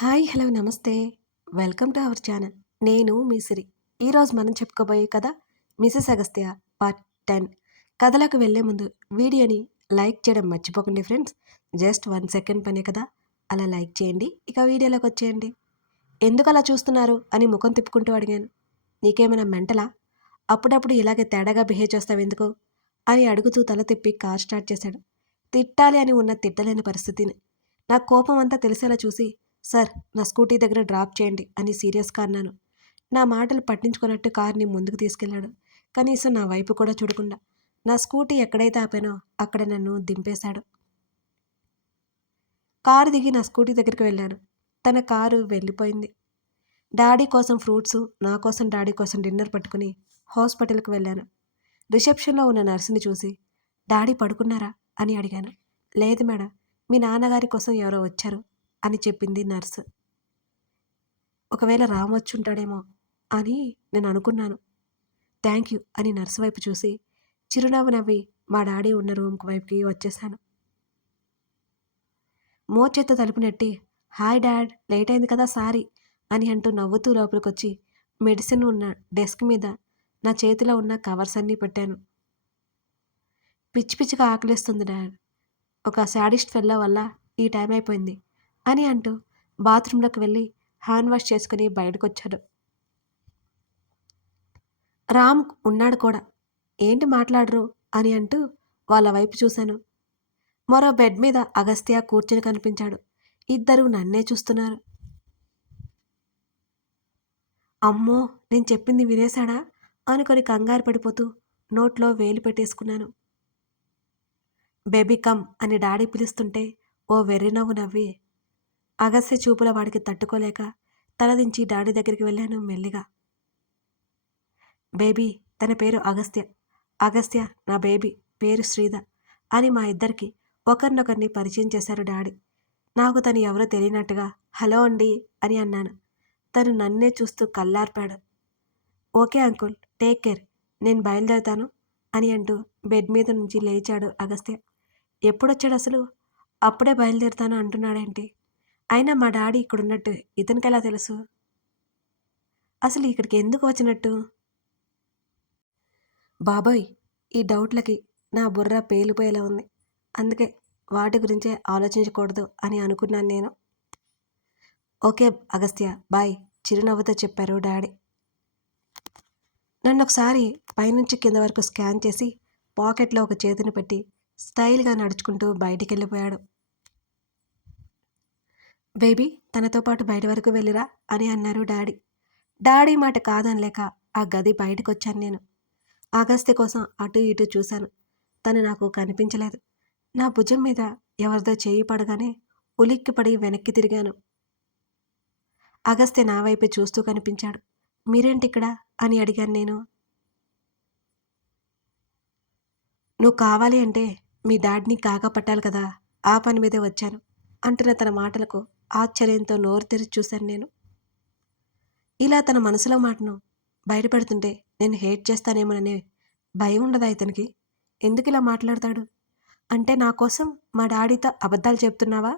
Hi! Hello! నమస్తే. Welcome to our channel. నేను మీ సిరి. ఈరోజు మనం చెప్పుకోబోయే కథ 'మిసెస్ అగస్త్య' పార్ట్ 10. కథలోకి వెళ్ళే ముందు వీడియోని లైక్ చేయడం మర్చిపోకండి ఫ్రెండ్స్. జస్ట్ 1 సెకండ్ పనే కదా! అలా లైక్ చేయండి. ఇక వీడియోలోకి వచ్చేయండి. ఎందుకలా చూస్తున్నారు అని ముఖం తిప్పుకుంటూ అడిగాను. నీకేమైనా మెంటలా? అప్పుడప్పుడు ఇలాగే తేడాగా బిహేవ్ చేస్తావెందుకు? అని అడుగుతూ తల తిప్పి కార్ స్టార్ట్ చేశాడు. తిట్టాలి అని ఉన్న తిట్టలేని పరిస్థితిని. నా కోపం అంతా తెలిసేలా చూసి, సార్ నా స్కూటీ దగ్గర డ్రాప్ చేయండి అని సీరియస్గా అన్నాను. నా మాటలు పట్టించుకున్నట్టు కార్ని ముందుకు తీసుకెళ్లాడు. కనీసం నా వైపు కూడా చూడకుండా నా స్కూటీ ఎక్కడైతే ఆపానో అక్కడ నన్ను దింపేశాడు. కారు దిగి నా స్కూటీ దగ్గరికి వెళ్ళాను. తన కారు వెళ్ళిపోయింది. డాడీ కోసం ఫ్రూట్సు, నా కోసం డాడీ కోసం డిన్నర్ పట్టుకుని హాస్పిటల్కి వెళ్ళాను. రిసెప్షన్లో ఉన్న నర్సుని చూసి, డాడీ పడుకున్నారా అని అడిగాను. లేదు మేడం, మీ నాన్నగారి కోసం ఎవరో వచ్చారు అని చెప్పింది నర్సు. ఒకవేళ రామ్ వచ్చుంటాడేమో అని నేను అనుకున్నాను. థ్యాంక్ యూ అని నర్సు వైపు చూసి చిరునవ్వు నవ్వి మా డాడీ ఉన్న రూమ్ వైపుకి వచ్చేసాను. మోచేత్తో తలుపు నెట్టి, హాయ్ డాడ్, లేట్ అయింది కదా సారీ అని అంటూ నవ్వుతూ లోపలికొచ్చి మెడిసిన్ ఉన్న డెస్క్ మీద నా చేతిలో ఉన్న కవర్స్ అన్నీ పెట్టాను. పిచ్చి పిచ్చిగా ఆకలిస్తుంది డాడ్, ఒక శాడిస్ట్ ఫెల్లో వల్ల ఈ టైం అయిపోయింది అని అంటూ బాత్రూంలోకి వెళ్ళి హ్యాండ్ వాష్ చేసుకుని బయటకొచ్చాడు. రామ్ ఉన్నాడు కూడా. ఏంటి మాట్లాడరు అని అంటూ వాళ్ళ వైపు చూశాను. మరో బెడ్ మీద అగస్త్య కూర్చుని కనిపించాడు. ఇద్దరూ నన్నే చూస్తున్నారు. అమ్మో, నేను చెప్పింది వినేశాడా అనుకొని కంగారు పడిపోతూ నోట్లో వేలు పెట్టేసుకున్నాను. బేబీ కమ్ అని డాడీ పిలుస్తుంటే ఓ వెర్రి నవ్వు నవ్వి అగస్త్య చూపుల వాడికి తట్టుకోలేక తలదించి డాడీ దగ్గరికి వెళ్ళాను మెల్లిగా. బేబీ, తన పేరు అగస్త్య. అగస్త్య నా బేబీ పేరు శ్రీధ అని మా ఇద్దరికి ఒకరినొకరిని పరిచయం చేశారు డాడీ. నాకు తను ఎవరో తెలియనట్టుగా హలో అండి అని అన్నాను. తను నన్నే చూస్తూ కళ్ళార్పాడు. ఓకే అంకుల్, టేక్ కేర్, నేను బయలుదేరుతాను అని అంటూ బెడ్ మీద నుంచి లేచాడు అగస్త్య. ఎప్పుడొచ్చాడు అసలు? అప్పుడే బయలుదేరుతాను అంటున్నాడేంటి? అయినా మా డాడీ ఇక్కడున్నట్టు ఇతనికెలా తెలుసు? అసలు ఇక్కడికి ఎందుకు వచ్చినట్టు? బాబోయ్, ఈ డౌట్లకి నా బుర్ర పేలిపోయేలా ఉంది. అందుకే వాటి గురించే ఆలోచించకూడదు అని అనుకున్నాను నేను. ఓకే అగస్త్య, బాయ్ చిరునవ్వుతో చెప్పారు డాడీ. నన్నొకసారి పైనుంచి కింద వరకు స్కాన్ చేసి పాకెట్లో ఒక చేతిని పెట్టి స్టైల్గా నడుచుకుంటూ బయటికెళ్ళిపోయాడు. బేబీ, తనతో పాటు బయట వరకు వెళ్ళిరా అని అన్నారు డాడీ. డాడీ మాట కాదనలేక ఆ గది బయటకొచ్చాను నేను. అగస్త్య కోసం అటు ఇటు చూశాను. తను నాకు కనిపించలేదు. నా భుజం మీద ఎవరిదో చేయి పడగానే ఉలిక్కిపడి వెనక్కి తిరిగాను. అగస్త్య నా వైపే చూస్తూ కనిపించాడు. మీరేంటిక్కడ అని అడిగాను నేను. నువ్వు కావాలి అంటే మీ డాడీని కాకా పట్టాలి కదా, ఆ పని మీదే వచ్చాను అంటున్న తన మాటలకు ఆశ్చర్యంతో నోరు తెరిచి చూశాను నేను. ఇలా తన మనసులో మాటను బయటపెడుతుంటే నేను హేట్ చేస్తానేమోననే భయం ఉండదా ఇతనికి? ఎందుకు ఇలా మాట్లాడతాడు? అంటే నా కోసం మా డాడీతో అబద్ధాలు చెప్తున్నావా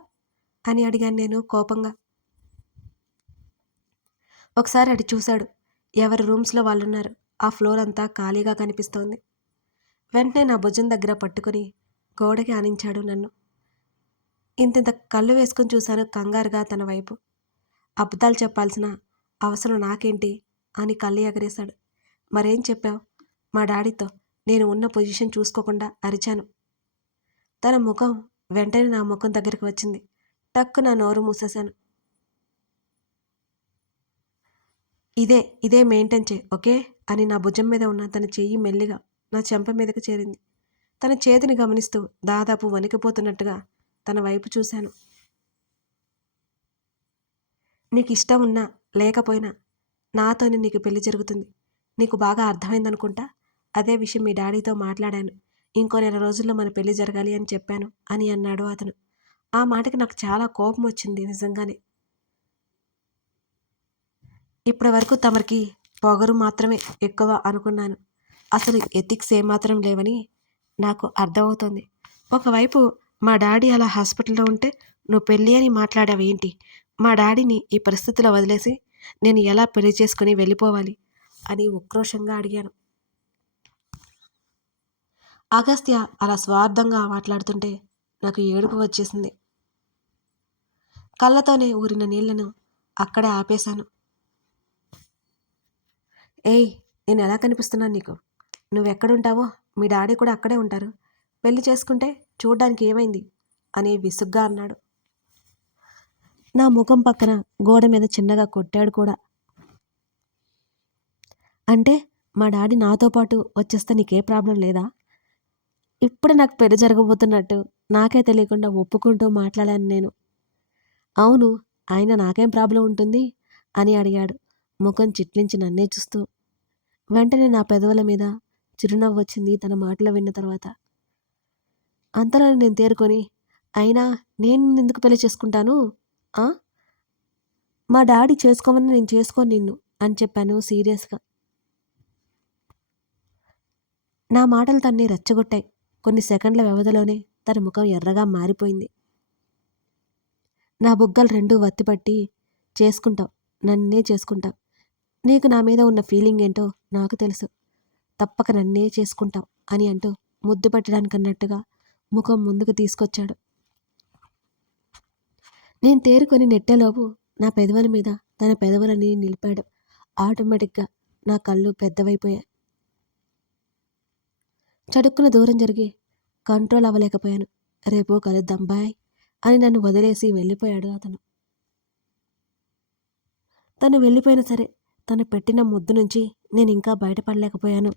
అని అడిగాను నేను కోపంగా. ఒకసారి అటు చూశాడు. ఎవరి రూమ్స్లో వాళ్ళున్నారు. ఆ ఫ్లోర్ అంతా ఖాళీగా కనిపిస్తోంది. వెంటనే నా భుజం దగ్గర పట్టుకుని గోడకి ఆనించాడు నన్ను. ఇంతింత కళ్ళు వేసుకుని చూశాను కంగారుగా తన వైపు. అబద్ధాలు చెప్పాల్సిన అవసరం నాకేంటి అని కళ్ళు ఎగరేశాడు. మరేం చెప్పావు? మా డాడీతో నేను ఉన్న పొజిషన్ చూసుకోకుండా అరిచాను. తన ముఖం వెంటనే నా ముఖం దగ్గరికి వచ్చింది. టక్కు నా నోరు మూసేశాను. ఇదే మెయింటైన్ చేయి, ఓకే అని నా భుజం మీద ఉన్న తన చెయ్యి మెల్లిగా నా చెంప మీదకి చేరింది. తన చేతిని గమనిస్తూ దాదాపు వణికిపోతున్నట్టుగా తన వైపు చూశాను. నీకు ఇష్టం ఉన్నా లేకపోయినా నాతోనే నీకు పెళ్లి జరుగుతుంది. నీకు బాగా అర్థమైందనుకుంటా. అదే విషయం మీ డాడీతో మాట్లాడాను. ఇంకో 1 నెల రోజుల్లో మన పెళ్లి జరగాలి అని చెప్పాను అని అన్నాడు అతను. ఆ మాటకి నాకు చాలా కోపం వచ్చింది నిజంగానే. ఇప్పటి వరకు తమరికి పొగరు మాత్రమే ఎక్కువ అనుకున్నాను. అసలు ఎథిక్స్ ఏమాత్రం లేవని నాకు అర్థమవుతోంది. ఒకవైపు మా డాడీ అలా హాస్పిటల్లో ఉంటే నువ్వు పెళ్ళి అని మాట్లాడావేంటి? మా డాడీని ఈ పరిస్థితిలో వదిలేసి నేను ఎలా పెళ్లి చేసుకుని వెళ్ళిపోవాలి అని ఉక్రోషంగా అడిగాను. అగస్త్య అలా స్వార్థంగా మాట్లాడుతుంటే నాకు ఏడుపు వచ్చేసింది. కళ్ళతోనే ఊరిన నీళ్లను అక్కడే ఆపేశాను. ఏయ్, నేను ఎలా కనిపిస్తున్నాను నీకు? నువ్వెక్కడుంటావో మీ డాడీ కూడా అక్కడే ఉంటారు. పెళ్లి చేసుకుంటే చూడ్డానికి ఏమైంది అని విసుగ్గా అన్నాడు. నా ముఖం పక్కన గోడ మీద చిన్నగా కొట్టాడు కూడా. అంటే మా డాడీ నాతో పాటు వచ్చేస్తే నీకే ప్రాబ్లం లేదా? ఇప్పుడు నాకు పెళ్లి జరగబోతున్నట్టు నాకే తెలియకుండా ఒప్పుకుంటూ మాట్లాడాను నేను. అవును, ఆయన నాకేం ప్రాబ్లం ఉంటుంది అని అడిగాడు, ముఖం చిట్లించి నన్నే చూస్తూ. వెంటనే నా పెదవుల మీద చిరునవ్వు వచ్చింది తన మాటలు విన్న తర్వాత. అంతలో నేను తేరుకొని, అయినా నేను ఎందుకు పెళ్లి చేసుకుంటాను? ఆ మా డాడీ చేసుకోమని నేను చేసుకోను నిన్ను అని చెప్పాను సీరియస్గా. నా మాటలు తన్ని రెచ్చగొట్టాయి. కొన్ని సెకండ్ల వ్యవధిలోనే తన ముఖం ఎర్రగా మారిపోయింది. నా బుగ్గలు రెండూ వత్తిపట్టి, చేసుకుంటావు, నన్నే చేసుకుంటావు, నీకు నా మీద ఉన్న ఫీలింగ్ ఏంటో నాకు తెలుసు, తప్పక నన్నే చేసుకుంటావు అని అంటూ ముద్దు పెట్టడానికి అన్నట్టుగా ముఖం ముందుకు తీసుకొచ్చాడు. నేను తేరుకొని నెట్టేలోపు నా పెదవుల మీద తన పెదవులని నిలిపాడు. ఆటోమేటిక్గా నా కళ్ళు పెద్దవైపోయాయి. చటుక్కున దూరం జరిగి కంట్రోల్ అవ్వలేకపోయాను. రేపు కలుద్దాం బాయ్ అని నన్ను వదిలేసి వెళ్ళిపోయాడు అతను. తను వెళ్ళిపోయినా సరే తను పెట్టిన ముద్దు నుంచి నేను ఇంకా బయటపడలేకపోయాను.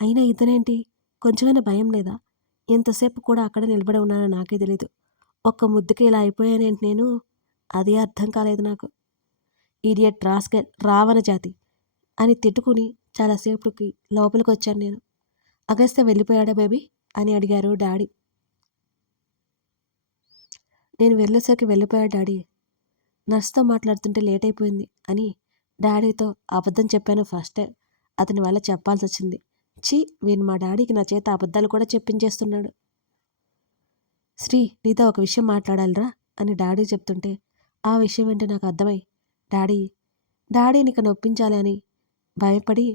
అయినా ఇతనేంటి, కొంచెమైనా భయం లేదా? ఎంతసేపు కూడా అక్కడ నిలబడి ఉన్నానో నాకే తెలీదు. ఒక్క ముద్దుకి ఇలా అయిపోయానేంటి నేను? అదే అర్థం కాలేదు నాకు. ఈడియట్, రాస్కెల్, రావణ జాతి అని తిట్టుకుని చాలాసేపటికి లోపలికి వచ్చాను నేను. అగస్త్య వెళ్ళిపోయాడా బేబీ అని అడిగారు డాడీ. నేను వెళ్ళేసరికి వెళ్ళిపోయాడు డాడీ. నర్స్తో మాట్లాడుతుంటే లేట్ అయిపోయింది అని డాడీతో అబద్ధం చెప్పాను ఫస్ట్ టైం. అతని వల్ల చెప్పాల్సి వచ్చింది. వీడు మా డాడీకి నా చేత అబద్ధాలు కూడా చెప్పించేస్తున్నాడు. శ్రీ, నీతో ఒక విషయం మాట్లాడాలిరా అని డాడీ చెప్తుంటే ఆ విషయం ఏంటో నాకు అర్థమై డాడీని ఇక నొప్పించాలి అని భయపడి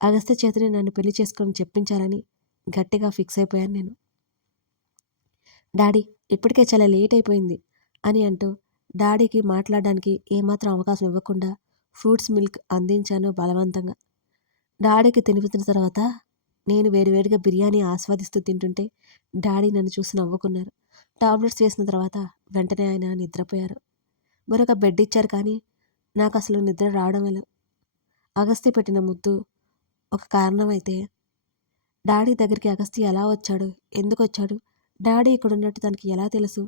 అగస్త్య చేతిని నన్ను పెళ్లి చేసుకొని చెప్పించాలని గట్టిగా ఫిక్స్ అయిపోయాను నేను. డాడీ, ఇప్పటికే చాలా లేట్ అయిపోయింది అని అంటూ డాడీకి మాట్లాడడానికి ఏమాత్రం అవకాశం ఇవ్వకుండా ఫ్రూట్స్ మిల్క్ అందించాను బలవంతంగా. డాడీకి తినిపించిన తర్వాత నేను వేడివేడిగా బిర్యానీ ఆస్వాదిస్తూ తింటుంటే డాడీ నన్ను చూసి నవ్వుకున్నారు. టాబ్లెట్స్ వేసిన తర్వాత వెంటనే ఆయన నిద్రపోయారు. మరొక బెడ్ ఇచ్చారు, కానీ నాకు అసలు నిద్ర రావడం లేదు. అగస్త్య పెట్టిన ముద్దు ఒక కారణమైతే డాడీ దగ్గరికి అగస్త్య ఎలా వచ్చాడు, ఎందుకు వచ్చాడు, డాడీ ఇక్కడ ఉన్నట్టు తనకి ఎలా తెలుసు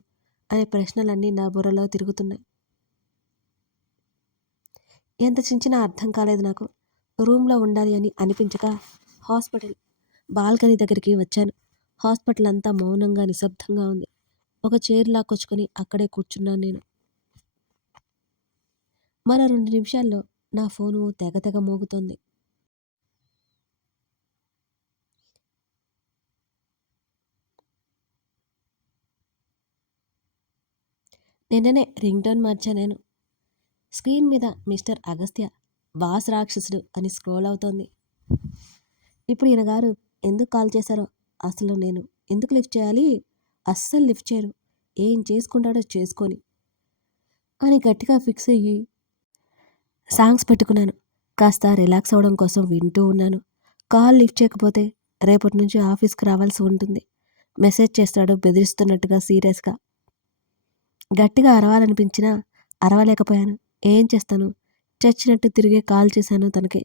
అనే ప్రశ్నలన్నీ నా బుర్రలో తిరుగుతున్నాయి. ఎంత చించినా అర్థం కాలేదు నాకు. రూమ్లో ఉండాలి అని అనిపించక హాస్పిటల్ బాల్కనీ దగ్గరికి వచ్చాను. హాస్పిటల్ అంతా మౌనంగా నిశ్శబ్దంగా ఉంది. ఒక చైర్ లాక్కొచ్చుకొని అక్కడే కూర్చున్నాను నేను. మరో 2 నిమిషాల్లో నా ఫోను తెగ తెగ మోగుతోంది. నిన్ననే రింగ్ టోన్ మార్చా నేను. స్క్రీన్ మీద మిస్టర్ అగస్త్య బాస్ రాక్షసుడు అని స్క్రోల్ అవుతోంది. ఇప్పుడు ఈయన గారు ఎందుకు కాల్ చేశారో, అసలు నేను ఎందుకు లిఫ్ట్ చేయాలి? అస్సలు లిఫ్ట్ చేయరు, ఏం చేసుకుంటాడో చేసుకొని అని గట్టిగా ఫిక్స్ అయ్యి సాంగ్స్ పెట్టుకున్నాను. కాస్త రిలాక్స్ అవ్వడం కోసం వింటూ ఉన్నాను. కాల్ లిఫ్ట్ చేయకపోతే రేపటి నుంచి ఆఫీస్కి రావాల్సి ఉంటుంది. మెసేజ్ చేస్తాడు బెదిరిస్తున్నట్టుగా సీరియస్గా. గట్టిగా అరవాలనిపించినా అరవలేకపోయాను. ఏం చేస్తాను? చచ్చినట్టు తిరిగే కాల్ చేశాను తనకి.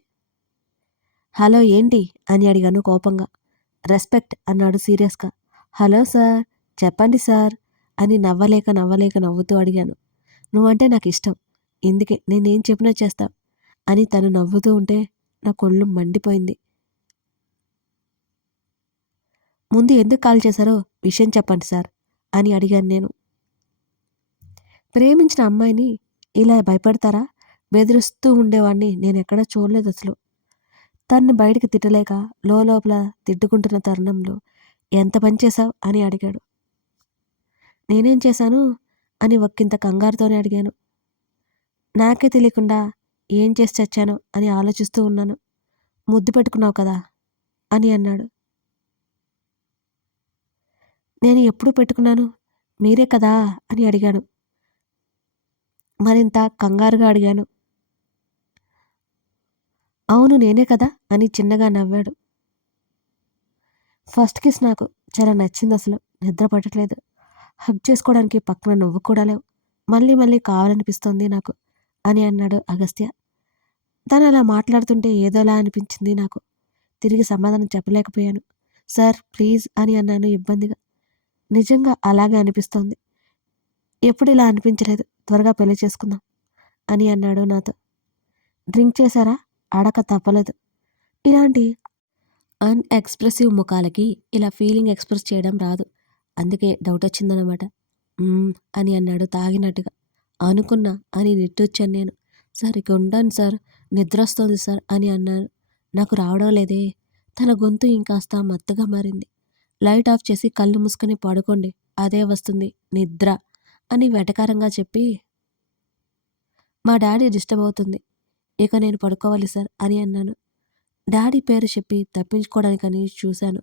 హలో ఏంటి అని అడిగాను కోపంగా. రెస్పెక్ట్ అన్నాడు సీరియస్గా. హలో సార్, చెప్పండి సార్ అని నవ్వలేక నవ్వుతూ అడిగాను. నువ్వంటే నాకు ఇష్టం, ఇందుకే నేనేం చెప్పినా చేస్తా అని తను నవ్వుతూ ఉంటే నా కొళ్ళు మండిపోయింది. ముందు ఎందుకు కాల్ చేశారో విషయం చెప్పండి సార్ అని అడిగాను నేను. ప్రేమించిన అమ్మాయిని ఇలా భయపడతారా? బెదిరిస్తూ ఉండేవాడిని నేను ఎక్కడా చూడలేదు అసలు. తన్ని బయటికి తిట్టలేక లోపల తిట్టుకుంటున్న తరుణంలో ఎంత పని చేశావు అని అడిగాడు. నేనేం చేశాను అని ఒక్కింత కంగారుతోనే అడిగాను. నాకే తెలియకుండా ఏం చేసి చచ్చానో అని ఆలోచిస్తూ ఉన్నాను. ముద్దు పెట్టుకున్నావు కదా! అని అన్నాడు. నేను ఎప్పుడు పెట్టుకున్నాను? మీరే కదా! అని అడిగాను. మరింత కంగారుగా అడిగాను. అవును నేనే కదా! అని చిన్నగా నవ్వాడు. ఫస్ట్ కిస్ నాకు చాలా నచ్చిందసలు. నిద్ర పట్టట్లేదు. హగ్ చేసుకోవడానికి పక్కన నువ్వు కూడా లేవు. మళ్ళీ మళ్ళీ కావాలనిపిస్తోంది నాకు అని అన్నాడు అగస్త్య. తనలా మాట్లాడుతుంటే ఏదోలా అనిపించింది నాకు. తిరిగి సమాధానం చెప్పలేకపోయాను. సార్ ప్లీజ్ అని అన్నాను ఇబ్బందిగా. నిజంగా అలాగే అనిపిస్తోంది. ఎప్పుడు ఇలా అనిపించలేదు. త్వరగా పెళ్లి చేసుకుందాం అని అన్నాడు నాతో. డ్రింక్ చేశారా? అడక తప్పలేదు. ఇలాంటి అన్‌ఎక్స్‌ప్రెసివ్ ముఖాలకి ఇలా ఫీలింగ్ ఎక్స్‌ప్రెస్ చేయడం రాదు. అందుకే డౌటొచ్చిందనమాట. అని అన్నాడు తాగినట్టుగా. అనుకున్నా అని నిట్టూర్చాను నేను. సార్ ఇక ఉంటాను సార్. నిద్రొస్తోంది సార్ అని అన్నాను. నాకు రావడం లేదే. తన గొంతు ఇంకాస్త మత్తుగా మారింది. లైట్ ఆఫ్ చేసి కళ్ళు మూసుకొని పడుకోండి. అదే వస్తుంది నిద్ర అని వెటకారంగా చెప్పి, మా డాడీ డిస్టర్బ్ అవుతుంది. ఇక నేను పడుకోవాలి సార్ అని అన్నాను. డాడీ పేరు చెప్పి తప్పించుకోవడానికని చూశాను.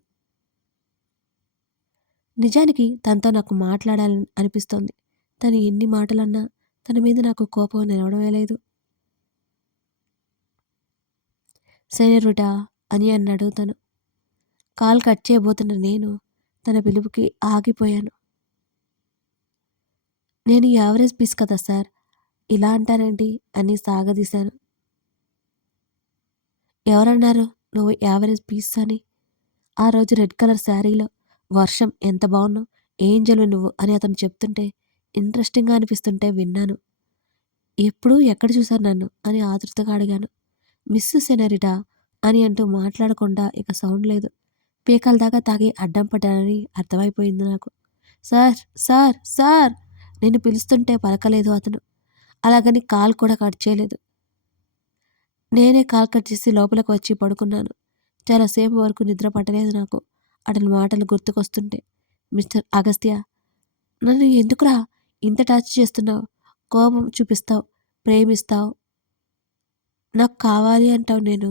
నిజానికి తనతో నాకు మాట్లాడాలని అనిపిస్తోంది. తను ఎన్ని మాటలన్నా తన మీద నాకు కోపం నిలవడమే లేదు. సెనోరిటా అని అన్నాడు తను. కాల్ కట్ చేయబోతున్న నేను తన పిలుపుకి ఆగిపోయాను. నేను యావరేజ్ పీస్ కదా సార్! ఇలా అంటారేంటి అని సాగదీశాను. ఎవరన్నారు నువ్వు యావరేజ్ పీస్ అని? ఆ రోజు రెడ్ కలర్ శారీలో వర్షం ఎంత బావున్నావు, ఏంజెల్‌వి నువ్వు అని అతను చెప్తుంటే ఇంట్రెస్టింగ్‌గా అనిపిస్తుంటే విన్నాను. ఎప్పుడు ఎక్కడ చూసారు నన్ను అని ఆతృతగా అడిగాను. మిస్ సెనోరిటా అని అంటూ మాట్లాడకుండా ఇక సౌండ్ లేదు. పీకల దాకా తాగి అడ్డం పడ్డానని అర్థమైపోయింది నాకు. సార్! సార్! సార్! నేను పిలుస్తుంటే పలకలేదు అతను. అలాగని కాల్ కూడా కట్ చేయలేదు. నేనే కాల్ కట్ చేసి లోపలికి వచ్చి పడుకున్నాను. చాలా సేపు వరకు నిద్ర పట్టలేదు నాకు. అతని మాటలు గుర్తుకొస్తుంటే. మిస్టర్ అగస్త్య, నన్ను ఎందుకురా ఇంత టార్చర్ చేస్తున్నావు? కోపం చూపిస్తావు, ప్రేమిస్తావు. నాకు కావాలి అంటావు నేను.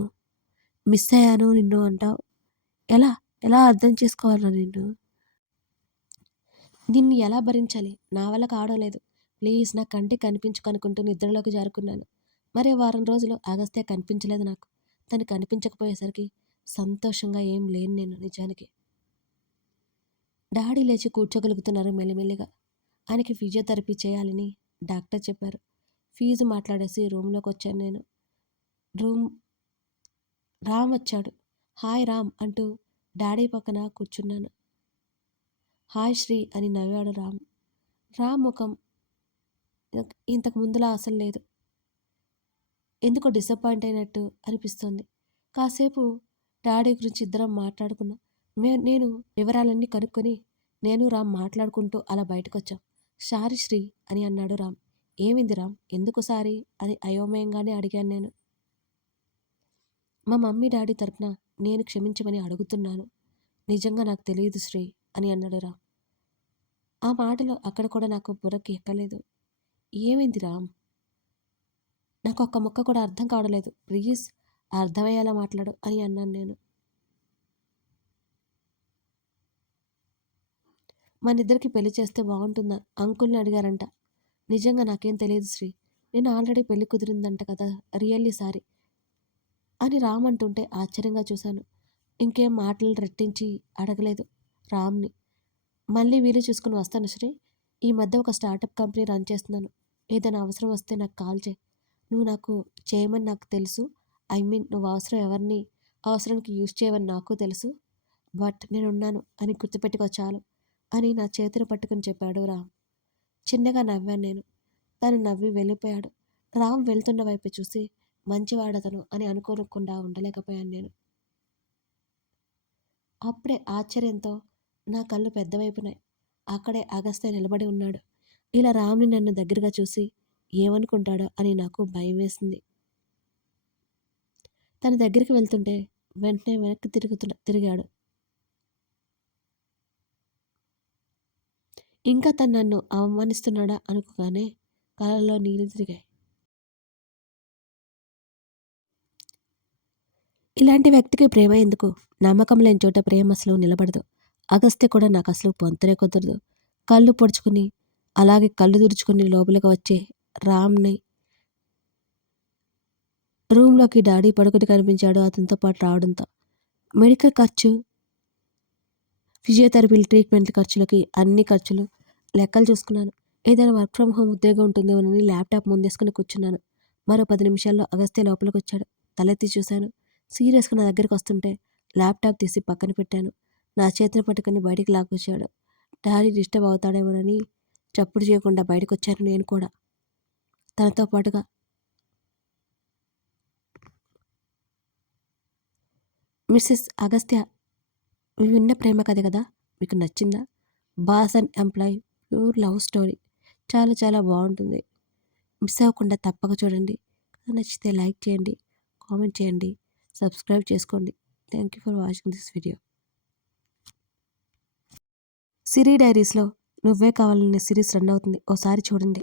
మిస్ అయ్యాను నిన్ను అంటావు. ఎలా? ఎలా అర్థం చేసుకోవాలిరా నిన్ను? నిన్ను ఎలా భరించాలి? నా వల్ల కావడం లేదు. ప్లీజ్ నా కంటికి కనిపించకు అనుకుంటూ నిద్రలోకి జారుకున్నాను. మరి వారం రోజులు అగస్త్య కనిపించలేదు నాకు. తను కనిపించకపోయేసరికి సంతోషంగా ఏం లేను నేను నిజానికి. డాడీ లేచి కూర్చోగలుగుతున్నారు మెల్లిమెల్లిగా. ఆయనకి ఫిజియోథెరపీ చేయాలని డాక్టర్ చెప్పారు. ఫీజు మాట్లాడేసి రూమ్‌లోకొచ్చాను నేను. రూమ్ రామ్ వచ్చాడు. హాయ్ రామ్ అంటూ డాడీ పక్కన కూర్చున్నాను. హాయ్ శ్రీ అని నవ్వాడు రామ్. రామ్ ముఖం ఇంతకు ముందులా అసలు లేదు. ఎందుకో డిసప్పాయింట్ అయినట్టు అనిపిస్తోంది. కాసేపు డాడీ గురించి ఇద్దరం మాట్లాడుకున్నాం. నేను వివరాలన్నీ కనుక్కొని నేను రామ్ మాట్లాడుకుంటూ అలా బయటకొచ్చాం. సారీ శ్రీ అని అన్నాడు రామ్. ఏమైంది రామ్? ఎందుకు సారీ అని అయోమయంగానే అడిగాను నేను. మా మమ్మీ డాడీ తరపున నేను క్షమించమని అడుగుతున్నాను. నిజంగా నాకు తెలియదు శ్రీ అని అన్నాడు రామ్. ఆ మాటలు అక్కడ కూడా నాకు బుర్రకి ఎక్కలేదు. ఏమైంది రామ్? నాకు ఒక్క ముక్క కూడా అర్థం కావడం లేదు. ప్లీజ్ అర్థమయ్యేలా మాట్లాడు అని అన్నాను నేను. మనిద్దరికి పెళ్లి చేస్తే బాగుంటుందా అంకుల్ని అడిగారంట. నిజంగా నాకేం తెలియదు శ్రీ. నేను ఆల్రెడీ పెళ్లి కుదిరిందంట కదా! రియల్లీ సారీ అని రామ్ అంటుంటే ఆశ్చర్యంగా చూశాను. ఇంకేం మాటలు రెట్టించి అడగలేదు రామ్‌ని. మళ్ళీ వీలు చూసుకొని వస్తాను శ్రీ. ఈ మధ్య ఒక స్టార్టప్ కంపెనీ రన్ చేస్తున్నాను. ఏదైనా అవసరం వస్తే నాకు కాల్ చేయి. నువ్వు నాకు చేయమని నాకు తెలుసు. ఐ మీన్ నువ్వు అవసరానికి యూజ్ చేయవని నాకు తెలుసు. బట్ నేనున్నాను అని గుర్తుపెట్టుకో చాలు అని నా చేతులు పట్టుకుని చెప్పాడు రామ్. చిన్నగా నవ్వాను నేను. తను నవ్వి వెళ్ళిపోయాడు. రామ్ వెళ్తున్న వైపు చూసి మంచివాడతను అని అనుకోకుండా ఉండలేకపోయాను నేను. అప్పుడే ఆశ్చర్యంతో నా కళ్ళు పెద్దవైపునాయి. అక్కడే అగస్త్య నిలబడి ఉన్నాడు. ఇలా రామ్‌ని నన్ను దగ్గరగా చూసి ఏమనుకుంటాడో అని నాకు భయమేసింది. తన దగ్గరికి వెళ్తుంటే వెంటనే వెనక్కి తిరిగాడు. ఇంకా తను నన్ను అవమానిస్తున్నాడా అనుకోగానే కళ్ళల్లో నీళ్లు తిరిగాయి. ఇలాంటి వ్యక్తికి ప్రేమ ఎందుకు? నమ్మకం లేని చోట ప్రేమ అసలు నిలబడదు. అగస్త్య కూడా నాకు అసలు పొంతనే కుదరదు. కళ్ళు పొడుచుకుని అలాగే కళ్ళు తుడుచుకుని లోపలికి వచ్చే రామ్ని రూమ్లోకి డాడీ పడుకుని కనిపించాడు అతనితో పాటు రావడంతో. మెడికల్ ఖర్చు, ఫిజియోథెరపీ ట్రీట్మెంట్ ఖర్చులకి అన్ని ఖర్చులు లెక్కలు చూసుకున్నాను. ఏదైనా వర్క్ ఫ్రమ్ హోమ్ ఉద్యోగం ఉంటుందేమోనని ల్యాప్టాప్ ముందేసుకుని కూర్చున్నాను. మరో 10 నిమిషాల్లో అగస్త్య లోపలికి వచ్చాడు. తలెత్తి చూశాను. సీరియస్గా నా దగ్గరికి వస్తుంటే ల్యాప్టాప్ తీసి పక్కన పెట్టాను. నా చేతిని పట్టుకుని బయటికి లాక్కొచ్చాడు. డాడీ డిస్టర్బ్ అవుతాడేమోనని చప్పుడు చేయకుండా బయటకు వచ్చాను నేను కూడా. తనతో పాటుగా మిస్సెస్ అగస్త్య, మీ విన్న ప్రేమ కథ కదా, మీకు నచ్చిందా? Boss and employee pure love story. చాలా చాలా బాగుంటుంది. మిస్ అవ్వకుండా తప్పక చూడండి. నచ్చితే లైక్ చేయండి, కామెంట్ చేయండి, సబ్స్క్రైబ్ చేసుకోండి. Thank you for watching this video. Siri డైరీస్లో నువ్వే కావాలనే సిరీస్ రన్ అవుతుంది. ఓసారి చూడండి.